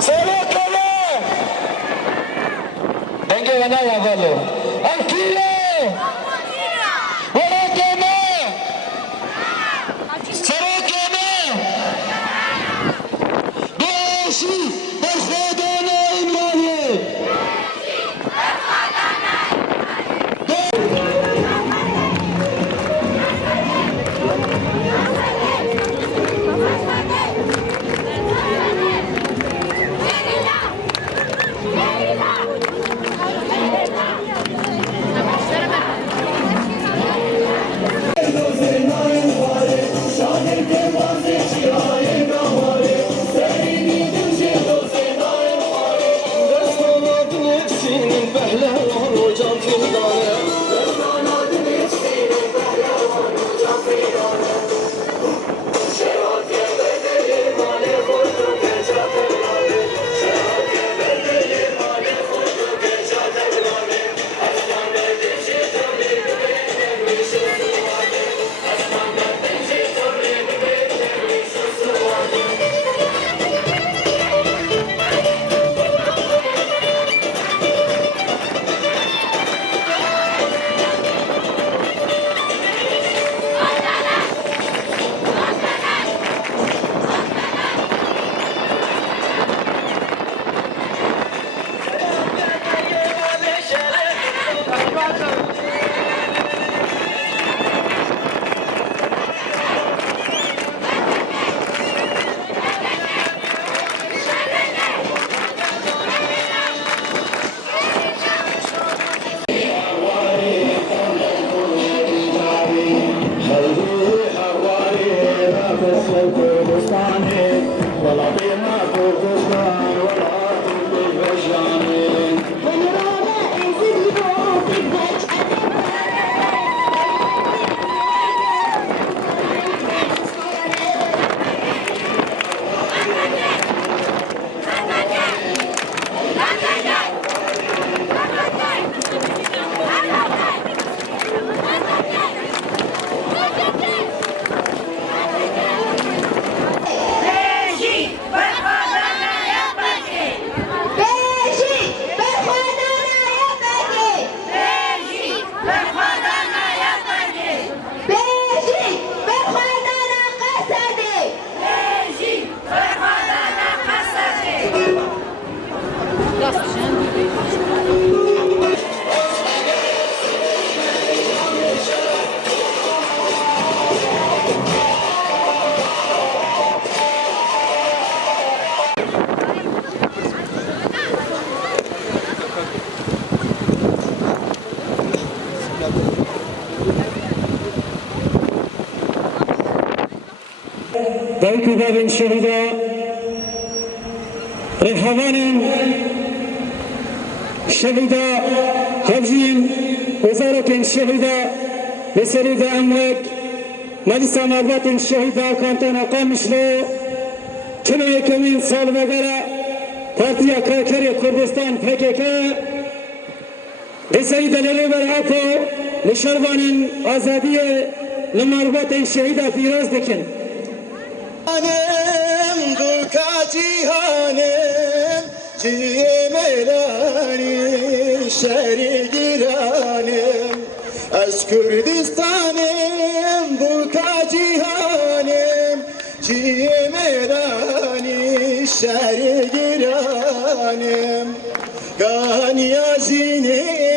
Sarıkalı. Denge bana yapalım. Akile. Harakeme. Sarıkalı. Beşi. Berhudana imani. Davutluga bin şehida Rehavan'ın şehida Havzin Ozarak'ın şehida Veserida Emvek Malisa Marbat'ın şehida Kantana Kamışlı Tüme Kemin Salvagara Partiya Krakeri Kurdistan PKK Veserida Lelever Apo Nişarvan'ın Azadiye Marbat'ın şehida Firaz Dikin Cihanem duka cihanem cimelani şeri giranem az Kürdistanem duka cihanem cimelani şeri giranem gan yazine